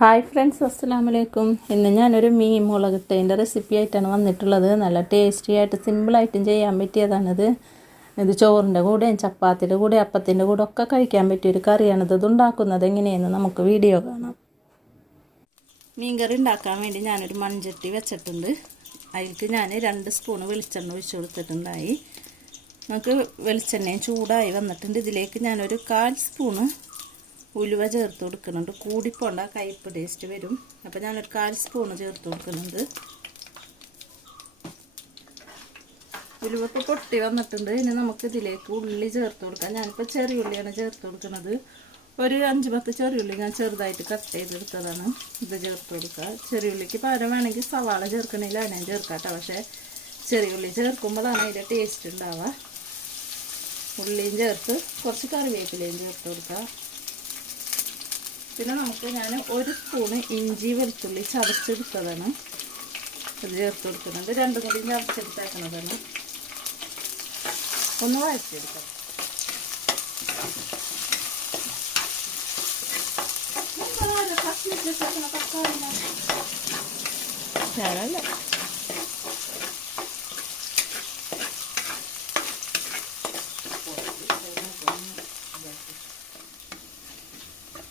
Hi friends അസ്സാം വലൈക്കും ഇന്ന് ഞാനൊരു മീൻ മുളകിട്ടതിന്റെ റെസിപ്പി ആയിട്ടാണ് വന്നിട്ടുള്ളത്. നല്ല ടേസ്റ്റി ആയിട്ട് സിമ്പിളായിട്ടും ചെയ്യാൻ പറ്റിയതാണിത്. ഇത് ചോറിന്റെ കൂടെയും ചപ്പാത്തിയുടെ കൂടെ അപ്പത്തിന്റെ കൂടെ ഒക്കെ കഴിക്കാൻ പറ്റിയ ഒരു കറിയാണിത്. ഇത് ഉണ്ടാക്കുന്നത് എങ്ങനെയെന്ന് നമുക്ക് വീഡിയോ കാണാം. മീൻകറി ഉണ്ടാക്കാൻ വേണ്ടി ഞാനൊരു മൺചട്ടി വെച്ചിട്ടുണ്ട്. അതിലേക്ക് ഞാൻ രണ്ട് സ്പൂൺ വെളിച്ചെണ്ണ ഒഴിച്ചു കൊടുത്തിട്ടുണ്ടായി. നമുക്ക് വെളിച്ചെണ്ണയും ചൂടായി വന്നിട്ടുണ്ട്. ഇതിലേക്ക് ഞാനൊരു കാൽ സ്പൂണ് ഉലുവ ചേർത്ത് കൊടുക്കുന്നുണ്ട്. കൂടിപ്പോണ്ട കയ്പ്പ് ടേസ്റ്റ് വരും. അപ്പോൾ ഞാനൊരു കാൽ സ്പൂണ് ചേർത്ത് കൊടുക്കുന്നുണ്ട്. ഉലുവ ഇപ്പോൾ പൊട്ടി വന്നിട്ടുണ്ട്. ഇനി നമുക്ക് ഇതിലേക്ക് ഉള്ളി ചേർത്ത് കൊടുക്കാം. ഞാനിപ്പോൾ ചെറിയ ഉള്ളിയാണ് ചേർത്ത് കൊടുക്കുന്നത്. ഒരു അഞ്ച് പത്ത് ചെറിയുള്ളി ഞാൻ ചെറുതായിട്ട് കട്ട് ചെയ്തെടുത്തതാണ്. ഇത് ചേർത്ത് കൊടുക്കുക. ചെറിയ ഉള്ളിക്ക് പകരം വേണമെങ്കിൽ സവാള ചേർക്കണമെങ്കിൽ അതിനെ ചേർക്കാട്ടോ. കേട്ടോ പക്ഷേ ചെറിയുള്ളി ചേർക്കുമ്പോഴാണ് അതിന്റെ ടേസ്റ്റ് ഉണ്ടാവുക. ഉള്ളിയും ചേർത്ത് കുറച്ച് കറിവേപ്പിലയും ചേർത്ത് കൊടുക്കുക. പിന്നെ നമുക്ക് ഞാൻ ഒരു സ്പൂണ് ഇഞ്ചി വെളുത്തുള്ളി ചതച്ചെടുത്തതാണ്. ഇത് ചേർത്ത് കൊടുക്കുന്നത് രണ്ടും കൂടി ചതച്ചെടുത്തേക്കുന്നതാണ് ഒന്ന് വഴറ്റിയെടുക്കാം. ഞാനല്ല.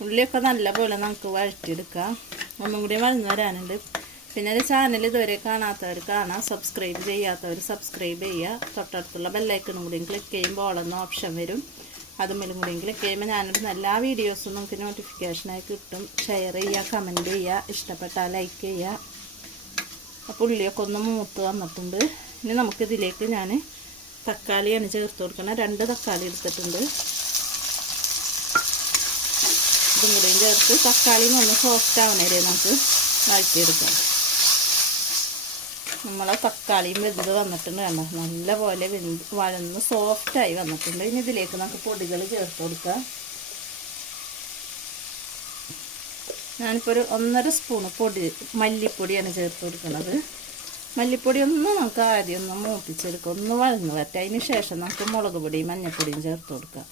ഉള്ളിയൊക്കെ നല്ലപോലെ നമുക്ക് വഴറ്റിയെടുക്കാം. ഒന്നും കൂടി വഴന്നു വരാനുണ്ട്. പിന്നെ ഒരു ചാനൽ ഇതുവരെ കാണാത്തവർ കാണാം. സബ്സ്ക്രൈബ് ചെയ്യാത്തവർ സബ്സ്ക്രൈബ് ചെയ്യുക. തൊട്ടടുത്തുള്ള ബെല്ലൈക്കണും കൂടിയും ക്ലിക്ക് ചെയ്യുമ്പോൾ ഓളെന്ന ഓപ്ഷൻ വരും. അതുമേലും കൂടി ക്ലിക്ക് ചെയ്യുമ്പോൾ ഞാനിടുന്ന എല്ലാ വീഡിയോസും നമുക്ക് നോട്ടിഫിക്കേഷനായി കിട്ടും. ഷെയർ ചെയ്യുക കമന്റ് ചെയ്യുക ഇഷ്ടപ്പെട്ടാൽ ലൈക്ക് ചെയ്യുക. അപ്പോൾ ഉള്ളിയൊക്കെ ഒന്ന് മൂത്ത് വന്നിട്ടുണ്ട്. ഇനി നമുക്കിതിലേക്ക് ഞാൻ തക്കാളിയാണ് ചേർത്ത് കൊടുക്കണം രണ്ട് തക്കാളി എടുത്തിട്ടുണ്ട്. ഇതും കൂടെ ചേർത്ത് തക്കാളി ഒന്ന് സോഫ്റ്റ് ആവണേരെ നമുക്ക് വഴറ്റിയെടുക്കാം. നമ്മളെ തക്കാളിയും വെന്ത് വന്നിട്ടുണ്ട് കണ്ടോ? നല്ലപോലെ വെന്ത് വഴന്ന് സോഫ്റ്റായി വന്നിട്ടുണ്ട്. ഇനി ഇതിലേക്ക് നമുക്ക് പൊടികൾ ചേർത്ത് കൊടുക്കാം. ഞാനിപ്പോൾ ഒരു ഒന്നര സ്പൂണ് പൊടി മല്ലിപ്പൊടിയാണ് ചേർത്ത് കൊടുക്കുന്നത് മല്ലിപ്പൊടി ഒന്ന് നമുക്ക് ആദ്യം ഒന്ന് മൂപ്പിച്ചെടുക്കാം. ഒന്ന് വഴന്ന് വരട്ടെ. അതിന് ശേഷം നമുക്ക് മുളക് പൊടിയും മഞ്ഞൾപ്പൊടിയും ചേർത്ത് കൊടുക്കാം.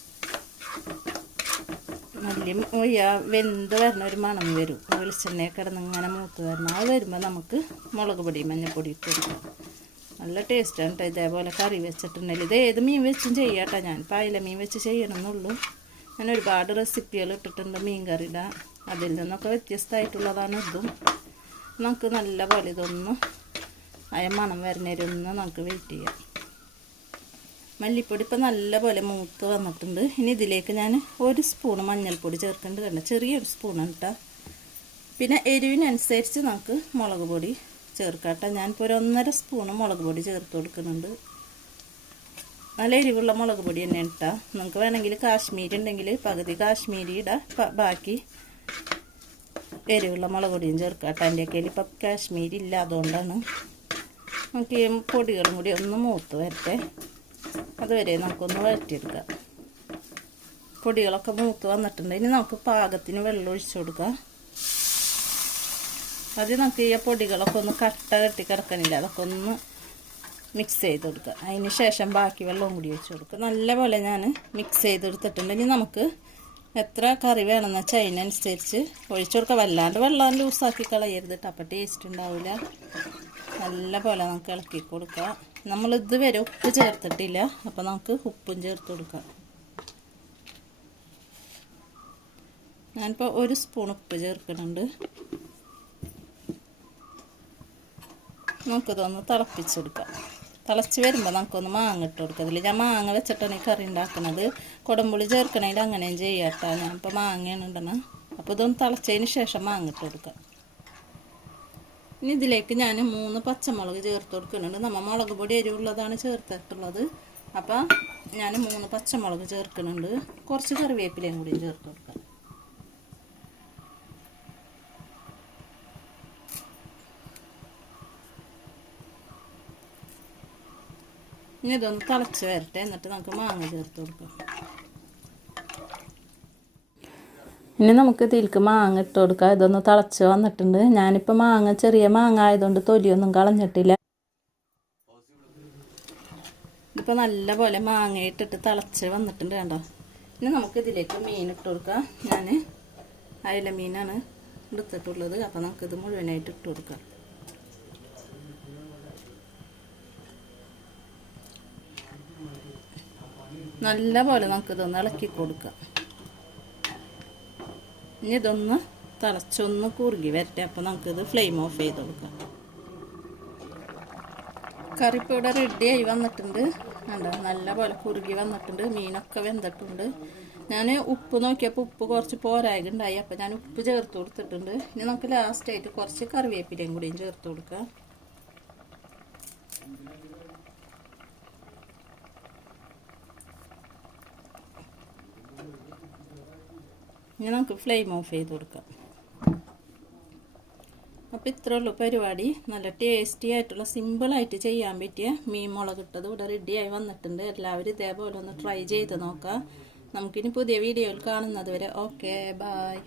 മല്ലി വെന്ത് വരണ ഒരു മണം വരും. വെളിച്ചെണ്ണയെ കിടന്ന് ഇങ്ങനെ മൂത്ത് വരണം അത് വരുമ്പോൾ നമുക്ക് മുളക് പൊടി മഞ്ഞൾപ്പൊടി ഇട്ട് കൊടുക്കാം. നല്ല ടേസ്റ്റാണ് കേട്ടോ ഇതേപോലെ കറി വെച്ചിട്ടുണ്ടെങ്കിൽ ഇത് ഏത് മീൻ വെച്ചും ചെയ്യാട്ടോ ഞാൻ. പായല മീൻ വെച്ച് ചെയ്യണമെന്നുള്ളൂ. ഞാൻ ഒരുപാട് റെസിപ്പികൾ ഇട്ടിട്ടുണ്ട് മീൻ കറിയുടെ. അതിൽ നിന്നൊക്കെ വ്യത്യസ്തമായിട്ടുള്ളതാണ് ഇതും. നമുക്ക് നല്ല പോലെ ഇതൊന്ന് അയ മണം വരുന്നവരൊന്ന് നമുക്ക് വെയിറ്റ് ചെയ്യാം. മല്ലിപ്പൊടി ഇപ്പം നല്ലപോലെ മൂത്ത് വന്നിട്ടുണ്ട്. ഇനി ഇതിലേക്ക് ഞാൻ ഒരു സ്പൂൺ മഞ്ഞൾപ്പൊടി ചേർക്കേണ്ടത് കണ്ട ചെറിയൊരു സ്പൂണാണ് കേട്ടോ. പിന്നെ എരിവിനനുസരിച്ച് നമുക്ക് മുളക് പൊടി ചേർക്കാം കേട്ടോ. ഞാനിപ്പോൾ ഒരു ഒന്നര സ്പൂണ് മുളക് പൊടി ചേർത്ത് കൊടുക്കുന്നുണ്ട്. നല്ല എരിവുള്ള മുളക് പൊടി തന്നെയാണ് കേട്ടോ. നിങ്ങൾക്ക് വേണമെങ്കിൽ കാശ്മീരി ഉണ്ടെങ്കിൽ പകുതി കാശ്മീരി ഇടാം. ബാക്കി എരിവുള്ള മുളക് പൊടിയും ചേർക്കാം കേട്ടോ. എന്റെ കയ്യിൽ ഇപ്പം കാശ്മീരി ഇല്ല അതുകൊണ്ടാണ് നമുക്ക് ഈ പൊടികളും കൂടി ഒന്ന് മൂത്ത് വരട്ടെ. അതുവരെ നമുക്കൊന്ന് വഴറ്റിയെടുക്കാം. പൊടികളൊക്കെ മൂത്ത് വന്നിട്ടുണ്ട്. ഇനി നമുക്ക് പാകത്തിന് വെള്ളം ഒഴിച്ചു കൊടുക്കാം. അത് നമുക്ക് ഈ പൊടികളൊക്കെ ഒന്ന് കട്ട കെട്ടി കിടക്കണില്ല. അതൊക്കെ ഒന്ന് മിക്സ് ചെയ്ത് കൊടുക്കുക അതിന് ശേഷം ബാക്കി വെള്ളവും കൂടി ഒഴിച്ചു കൊടുക്കുക നല്ലപോലെ ഞാൻ മിക്സ് ചെയ്തെടുത്തിട്ടുണ്ട് ഇനി നമുക്ക് എത്ര കറി വേണമെന്ന് വെച്ചാൽ അതിനനുസരിച്ച് ഒഴിച്ചു കൊടുക്കുക വല്ലാണ്ട് വെള്ളം ലൂസാക്കി കളയരുത് അപ്പം ടേസ്റ്റ് ഉണ്ടാവില്ല നല്ലപോലെ നമുക്ക് ഇളക്കി കൊടുക്കുക നമ്മൾ ഇതുവരെ ഉപ്പ് ചേർത്തിട്ടില്ല. അപ്പോൾ നമുക്ക് ഉപ്പും ചേർത്ത് കൊടുക്കാം. ഞാനിപ്പോൾ ഒരു സ്പൂൺ ഉപ്പ് ചേർക്കുന്നുണ്ട്. നമുക്കിതൊന്ന് തിളപ്പിച്ചെടുക്കാം തിളച്ച് വരുമ്പോൾ നമുക്കൊന്ന് മാങ്ങ ഇട്ട് കൊടുക്കത്തില്ല. ഞാൻ മാങ്ങ വെച്ചിട്ടാണ് ഈ കറി ഉണ്ടാക്കുന്നത്. കുടമ്പുളി ചേർക്കണമെങ്കിൽ അങ്ങനെയും ചെയ്യാട്ടോ ഞാനിപ്പോൾ മാങ്ങയാണ് ഇടണം. അപ്പോൾ ഇതൊന്ന് തിളച്ചതിന് ശേഷം മാങ്ങ ഇട്ട് കൊടുക്കാം. ഇനി ഇതിലേക്ക് ഞാൻ മൂന്ന് പച്ചമുളക് ചേർത്ത് കൊടുക്കുന്നുണ്ട്. നമ്മൾ മുളക് പൊടി എരിവുള്ളതാണ് ചേർത്തിട്ടുള്ളത്. അപ്പം ഞാൻ മൂന്ന് പച്ചമുളക് ചേർക്കുന്നുണ്ട്. കുറച്ച് കറിവേപ്പിലയും കൂടി ചേർത്ത് കൊടുക്കാം. ഇനി ഇതൊന്ന് തിളച്ച് വരട്ടെ. എന്നിട്ട് നമുക്ക് മാങ്ങ ചേർത്ത് കൊടുക്കാം. ഇനി നമുക്ക് ഇതിലേക്ക് മാങ്ങ ഇട്ട് കൊടുക്കാം. ഇതൊന്ന് തിളച്ച് വന്നിട്ടുണ്ട്. ഞാനിപ്പോൾ മാങ്ങ ചെറിയ മാങ്ങ ആയതുകൊണ്ട് തൊലിയൊന്നും കളഞ്ഞിട്ടില്ല. ഇപ്പോൾ നല്ല പോലെ മാങ്ങ ഇട്ടിട്ട് തിളച്ച് വന്നിട്ടുണ്ട് കണ്ടോ? ഇനി നമുക്ക് ഇതിലേക്ക് മീൻ ഇട്ട് കൊടുക്കാം. ഞാൻ അയല മീനാണ് എടുത്തിട്ടുള്ളത്. അപ്പോൾ നമുക്കിത് മുഴുവനായിട്ട് ഇട്ട് കൊടുക്കാം. നല്ല പോലെ നമുക്കിതൊന്ന് ഇളക്കി കൊടുക്കാം. ഇനി ഇതൊന്ന് തിളച്ചൊന്ന് കുറുകി വരട്ടെ. അപ്പോൾ നമുക്കിത് ഫ്ലെയിം ഓഫ് ചെയ്ത് കൊടുക്കാം. കറി പൗഡർ റെഡിയായി വന്നിട്ടുണ്ട്. കണ്ടോ? നല്ല പോലെ കുറുകി വന്നിട്ടുണ്ട്. മീനൊക്കെ വെന്തിട്ടുണ്ട്. ഞാൻ ഉപ്പ് നോക്കിയപ്പോൾ ഉപ്പ് കുറച്ച് പോരായകുണ്ടായി അപ്പോൾ ഞാൻ ഉപ്പ് ചേർത്ത് കൊടുത്തിട്ടുണ്ട്. ഇനി നമുക്ക് ലാസ്റ്റായിട്ട് കുറച്ച് കറിവേപ്പിലയും കൂടിയും ചേർത്ത് കൊടുക്കാം. നമുക്ക് ഫ്ലെയിം ഓഫ് ചെയ്ത് കൊടുക്കാം. അപ്പോൾ ഇത്രയേ ഉള്ളൂ പരിപാടി. നല്ല ടേസ്റ്റി ആയിട്ടുള്ള സിമ്പിളായിട്ട് ചെയ്യാൻ പറ്റിയ മീൻ മുളക് ഇട്ടത് ഇവിടെ റെഡിയായി വന്നിട്ടുണ്ട്. എല്ലാവരും ഇതേപോലെ ഒന്ന് ട്രൈ ചെയ്ത് നോക്കാം. നമുക്കിനി പുതിയ വീഡിയോയിൽ കാണുന്നത് വരെ. Okay bye